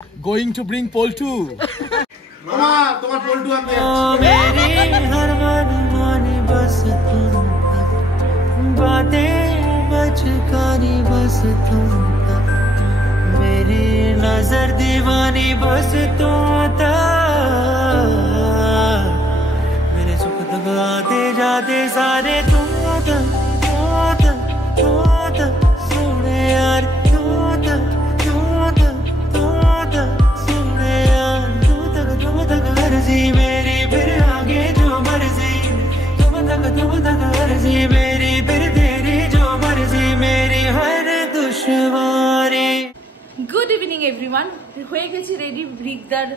Going to bring Poltu. मामा तुम्हार पोल्टू आनते हैं। मेरी हर मनमानी बस तुम तक, बातें बचकानी बस तुम तक, मेरी नजर दीवानी बस तुम तक, मेरे सुख तक आते जाते सारे तुम तक, सुने यार मेरी फिर आगे जो मर्जी, तुम तक मर्जी मेरी, फिर तेरी जो मर्जी मेरी हर दुश्वारी। গুড ইভিনিং এভরিওয়ান, হয়ে গেছি রেডি ব্রিগদার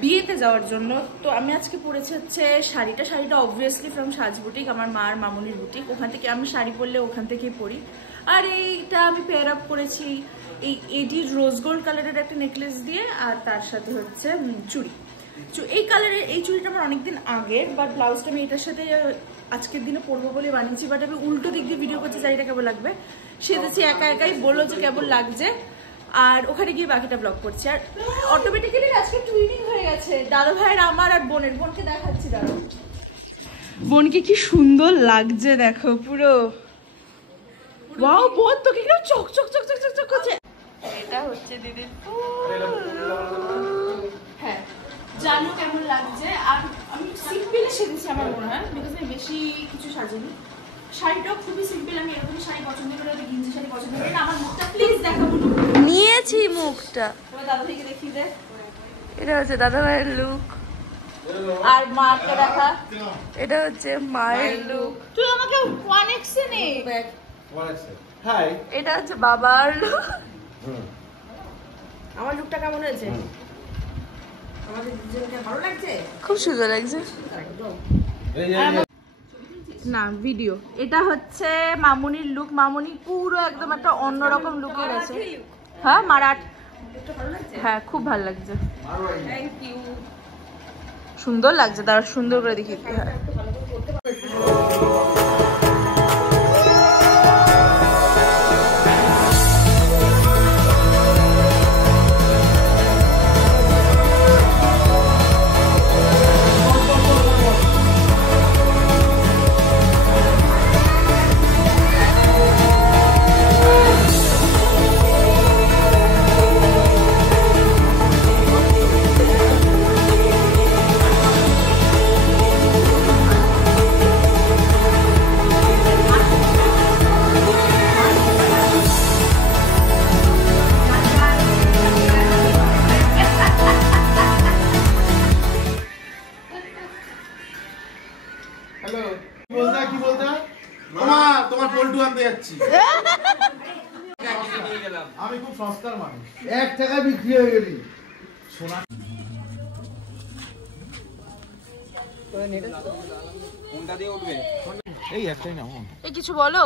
বিয়েতে যাওয়ার জন্য। তো আমি আজকে পরেছি হচ্ছে শাড়িটা অবভিয়াসলি ফ্রম সাজ বুটিক, আমার মা আর মামুনির বুটিক। ওখান থেকে আমি শাড়ি পরলে ওখান থেকেই পরি। আর এইটা আমি পেয়ার আপ করেছি এই এডির রোজ গোল্ড কালারের একটা নেকলেস দিয়ে, আর তার সাথে হচ্ছে চুড়ি। এই কালারের এই চুড়িটা আমার অনেকদিন আগে, বাট ব্লাউজটা আমি এটার সাথে আজকের দিনে পরবো বলে বানিয়েছি। বাট আমি উল্টো দিক দিয়ে ভিডিও করছি, শাড়িটা কেমন লাগবে সেদেছি, একাই বললো যে কেমন লাগছে, আর ওখানে গিয়ে বাকিটা ব্লগ করছি। আর অটোমেটিক্যালি আজকে টুইনিং হয়ে গেছে দাদা ভাইয়ের, আমার আর বোনকে দেখাচ্ছি। দাদা বোনকে কি সুন্দর লাগছে দেখো, পুরো ওয়াও। বোন তো কি চক চক চক চক চক করছে। এটা হচ্ছে দিদির হ্যাঁ, জানো কেমন লাগছে। আর আমি সিম্পলি সেজেছি আমার মনে হয়, বিকজ আমি বেশি কিছু সাজিনি। শাড়িটাও খুবই সিম্পল, আমি এরকম শাড়ি পছন্দ করি, গিঞ্জি শাড়ি পছন্দ করি না। আমার মুখটা প্লিজ দেখাবো, নিয়েছি মুখটা। দাদা ভাইকে দেখিয়ে দে, এটা হচ্ছে দাদা ভাইয়ের লুক, আর মাকে দেখা, এটা হচ্ছে মায়ের লুক। তুই আমাকে 1x এ নে। হাই, এটা হচ্ছে বাবার লুক। আমার লুকটা কেমন হয়েছে? আমাদের দুজনকে ভালো লাগছে, খুব সুন্দর লাগছে না ভিডিও। এটা হচ্ছে মামুনির লুক, মামুনি পুরো একদম একটা অন্যরকম লুকের আছে। হ্যাঁ মারাঠ, হ্যাঁ খুব ভালো লাগছে, সুন্দর লাগছে। তার সুন্দর করে দেখি। হ্যাঁ আমি খুব সংস্কার মানুষ, 1 টাকা বিক্রি হয়ে গেলি সোনা। এই একটাই না, এই কিছু বলো।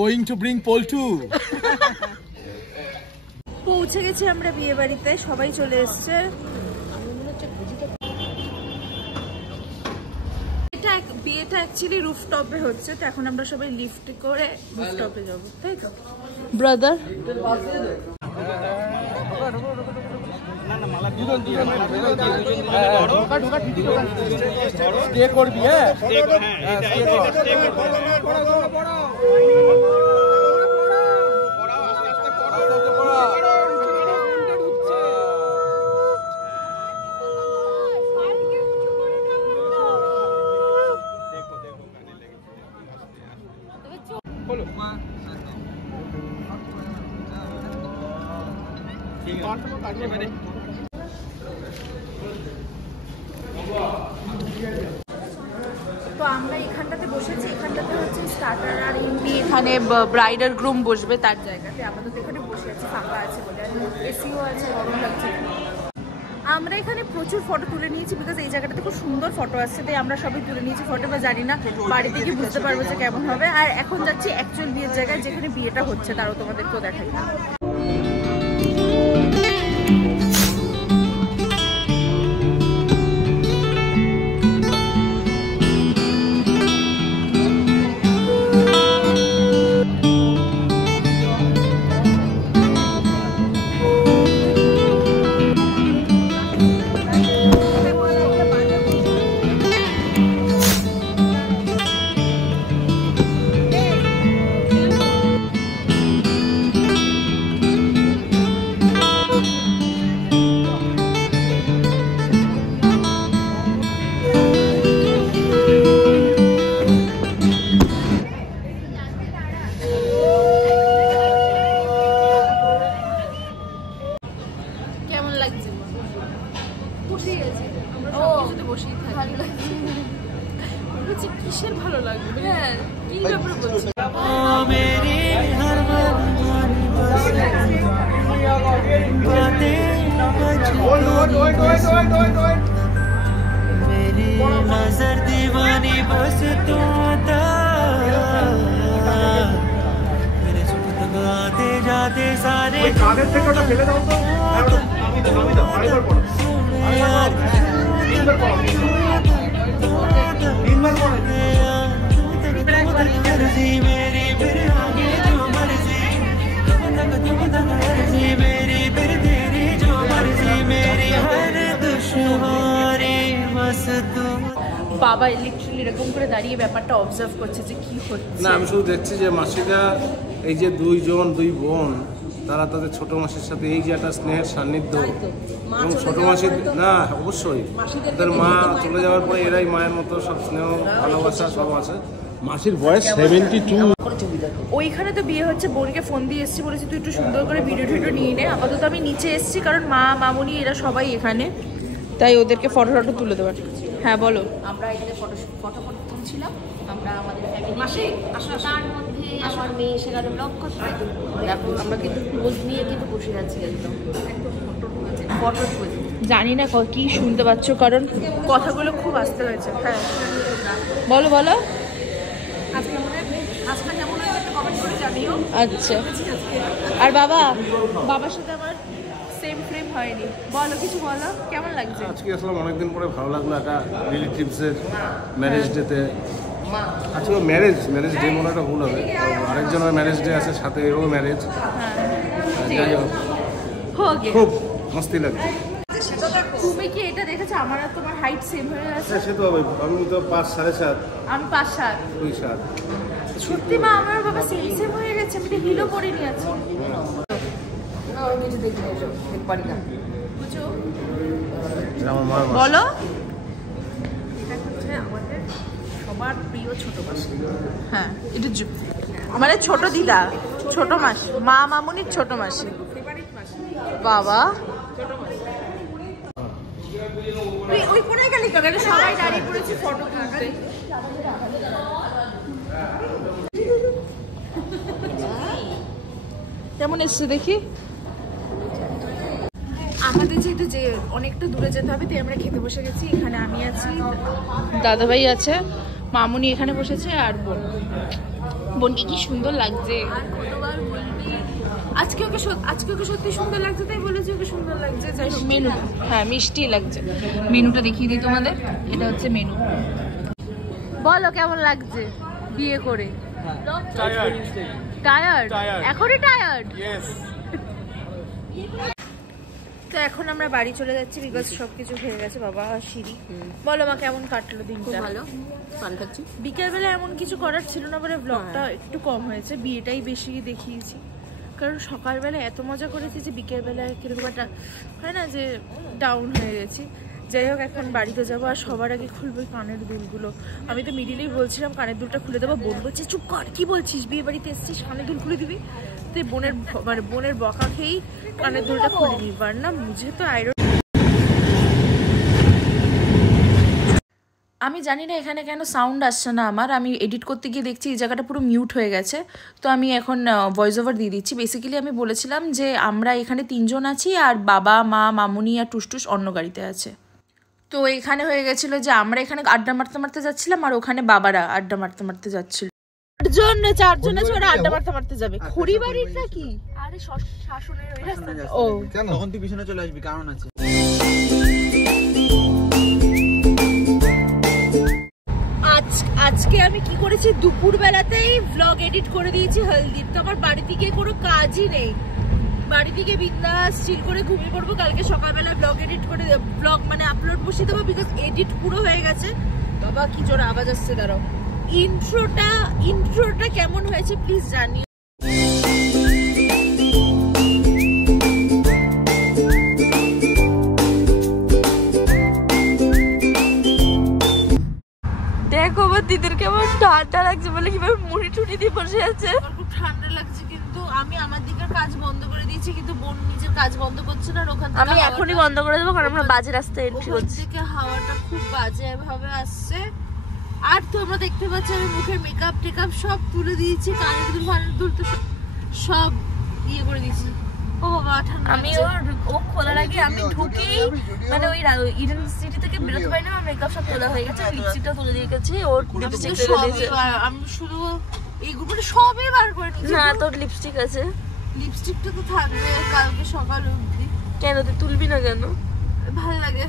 Going to bring Poltu. পৌঁছে গেছি আমরা বিয়ে বাড়িতে, সবাই চলে এসছে। বিয়েটা অ্যাকচুয়ালি রুফটপে হচ্ছে, তো এখন আমরা সবাই লিফট করে রুফটপে যাবো, তাই তো ব্রাদার? তো আমরা এখানটাতে বসেছি, এখানটাতে হচ্ছে স্টার্টার আর এমনি এখানে ব্রাইড আর গ্রুম বসবে তার জায়গাতে। আপাতত এখানে বসে আছি, ফাঁকা আছে বলে, এসিও আছে, গরম লাগছে। আমরা এখানে প্রচুর ফটো তুলে নিয়েছি, বিকজ এই জায়গাটাতে খুব সুন্দর ফটো আসছে, তাই আমরা সবাই তুলে নিয়েছি ফটো। বা জানি না বাড়িতে গিয়ে বুঝতে পারবো যে কেমন হবে। আর এখন যাচ্ছি অ্যাকচুয়াল বিয়ের জায়গায়, যেখানে বিয়েটা হচ্ছে, তারও তোমাদেরকেও দেখাই। লাগছে? বসেই আছি আমরা, সবকিছুতে বসেই থাকি। ভালো লাগছে বলছি, কিসের ভালো লাগবে? হ্যাঁ, কি ব্যাপারে বলছি? मेरी हर मनमानी बस बातें मेरी नजर दीवानी बस तू आता मेरे सुख तक आते जाते सारे কাদের থেকে ওটা ফেলে দাও তো আমি দাও আরেকবার পড়ো তিনবার পড়ো मेरी फिर आगे जो मर्जी तुम तक मर्जी मेरी फिर तेरी जो मर्जी मेरी हर दुश्वारी बस तुम। বাবা লিটারালি এরকম করে দাঁড়িয়ে ব্যাপারটা অবজার্ভ করছে যে কি হচ্ছে। না, আমি শুধু দেখছি যে মাসিরা এই যে দুই বোন তারা তাদের ছোট মাসির সাথে এই যে একটা স্নেহের সান্নিধ্য এবং ছোট মাসির না অবশ্যই তাদের মা চলে যাওয়ার পরে এরাই মায়ের মতো সব স্নেহ ভালোবাসা সব আছে। মাসির বয়স 72। ওইখানে তো বিয়ে হচ্ছে, বোনকে ফোন দিয়ে এসেছি, বলেছি তুই একটু সুন্দর করে ভিডিও টিডিও নিয়ে নে। আপাতত আমি নিচে এসেছি কারণ মা মামুনি এরা সবাই এখানে, তাই ওদেরকে ফটো তুলে দেওয়ার। হ্যাঁ বলো। আমরা এখানে ফটো তুলছিলাম, আমরা আমাদের ফ্যামিলি তার মধ্যে আমার মেয়ে সেখানে ব্লগ করতে, তারপর আমরা কিন্তু পোজ নিয়ে কিন্তু বসে আছি একদম ফটো তুলে। জানি না কি শুনতে পাচ্ছ কারণ কথাগুলো খুব আসতে হয়েছে। হ্যাঁ বলো বলো। আজকে কেমন হয়েছে একটু কমেন্ট করে জানিও। আচ্ছা, আর বাবার সাথে আমার সেম ফ্রেম হয়নি। বলো কিছু বলো, কেমন লাগছে? আজকে আসলে অনেকদিন পরে ভালো লাগলো একটা রিলেটিভসের ম্যারেজ ডেতে। আজকে ম্যারেজ ডে মনে একটা ভুল হবে, আরেকজনের ম্যারেজ ডে আছে সাথে এরও ম্যারেজ। যাই হোক খুব মস্তি লাগছে। তুমি কি এটা দেখেছো আমার আর তোমার হাইট সেম হয়ে গেছে? সে তো হবে, আমি তো 5 7.5, আমি 5 7, তুই 7। সত্যি মা আমার বাবা সেম হয়ে গেছে। আমি তো হিলও পরে নি আছি। না ওর কিছু দেখি না, এসব দেখতে পারি না। বুঝো আমার মা বলো। এটা হচ্ছে আমাদের সবার প্রিয় ছোট মাসি। হ্যাঁ এটা মানে ছোট দিদা, ছোট মাসি, মা মামুনির ছোট মাসি। বাবা ওই কোনায় গেলি কেন? সবাই দাঁড়িয়ে পড়েছে ফটো তুলতে। কেমন এসছে দেখি। আমাদের যেহেতু যে অনেকটা দূরে যেতে হবে তাই আমরা খেতে বসে গেছি। এখানে আমি আছি, দাদাভাই আছে, মামুনি এখানে বসেছে আর বোনকে কি সুন্দর লাগছে। আজকে ওকে সত্যি সুন্দর লাগছে তাই বলেছি ওকে সুন্দর লাগছে। যাই হোক মেনু, হ্যাঁ মিষ্টি লাগছে। মেনুটা দেখিয়ে দিই তোমাদের, এটা হচ্ছে মেনু। বলো কেমন লাগছে বিয়ে করে? টায়ার্ড? এখনই টায়ার্ড? তো এখন আমরা বাড়ি চলে যাচ্ছি বিকজ সবকিছু হয়ে গেছে। বাবা সিঁড়ি। বলো মা কেমন কাটলো দিনটা? ভালো, পান খাচ্ছি। বিকেলবেলা এমন কিছু করার ছিল না বলে ব্লগটা একটু কম হয়েছে, বিয়েটাই বেশি দেখিয়েছি। কারণ সকালবেলা এত মজা করেছি যে বিকেলবেলায় কিরকম একটা হয় না যে ডাউন হয়ে গেছি। যাই হোক এখন বাড়িতে যাবো আর সবার আগে খুলবো কানের দুলগুলো। আমি তো মিডিলেই বলছিলাম কানের দুলটা খুলে দেবো, বোন বলছে চুপ কর, কি বলছিস, বিয়ে বাড়িতে এসছিস কানের দুল খুলে দিবি? তো বোনের বকা খেয়েই কানের দুলটা খুলে দিই। না মুঝে তো আমি জানি না এখানে কেন সাউন্ড আসছে না আমার। আমি এডিট করতে গিয়ে দেখছি এই জায়গাটা পুরো মিউট হয়ে গেছে। তো আমি এখন ভয়েস ওভার দিয়ে দিচ্ছি। বেসিক্যালি আমি বলেছিলাম যে আমরা এখানে 3 জন আছি আর বাবা মা মামুনি আর টুসটুস অন্য গাড়িতে আছে। তো এখানে হয়ে গেছিলো যে আমরা এখানে আড্ডা মারতে যাচ্ছিলাম আর ওখানে বাবারা আড্ডা মারতে যাচ্ছিল। 4 জন আছে, ওরা আড্ডা মারতে যাবে। খড়ি বাড়ির নাকি? আরে শাশুড়ের ওই রাস্তা। ও কেন তখন তুই পিছনে চলে আসবি, কারণ আছে। আজকে আমি কি করেছি, দুপুর বেলাতেই ব্লগ এডিট করে দিয়েছি হলদির। তো আমার বাড়ি থেকে কোনো কাজই নেই, বাড়ি থেকে বিন্দাস চিল করে ঘুমিয়ে পড়বো। কালকে সকালবেলা ব্লগ এডিট করে ব্লগ মানে আপলোড বসিয়ে দেবো বিকজ এডিট পুরো হয়ে গেছে। বাবা কি জোর আওয়াজ আসছে, দাঁড়াও। ইন্ট্রোটা কেমন হয়েছে প্লিজ জানিও। দেখো আমার দিদির কেমন ঠান্ডা লাগছে বলে কিভাবে মুড়ি টুটি দিয়ে বসে আছে। খুব ঠান্ডা লাগছে কিন্তু আমি আমার দিকের কাজ বন্ধ করে দিয়েছি আসছে কিন্তু বোন নিজের কাজ বন্ধ করছে না, আর ওখান থেকে আমি এখনই বন্ধ করে দেবো কারণ আমরা বাজে রাস্তায় এন্ট্রি ওখান করছি। থেকে হাওয়াটা খুব বাজে ভাবে আসছে। আর তোমরা দেখতে পাচ্ছ আমি মুখের মেকআপ টেকআপ সব তুলে দিয়েছি, কানের দুল ফানের দুল তো সব ইয়ে করে দিয়েছি। ও বাবা ঠান্ডা আমি লাগছে। ও খোলার আগে আমি ঢুকেই মানে ওই ইডেন সিটি থেকে বেরোতে পারি না, আমার মেকআপ সব তোলা হয়ে গেছে, লিপস্টিকটা তুলে দিয়ে গেছি, ওর লিপস্টিক তুলে সবই দিয়েছে। আমি শুধু এইগুলো সবই বার করে নিয়েছি। না তোর লিপস্টিক আছে, লিপস্টিকটা তো থাকবে কালকে সকাল অবধি। কেন তুই তুলবি না কেন? ভালো লাগে।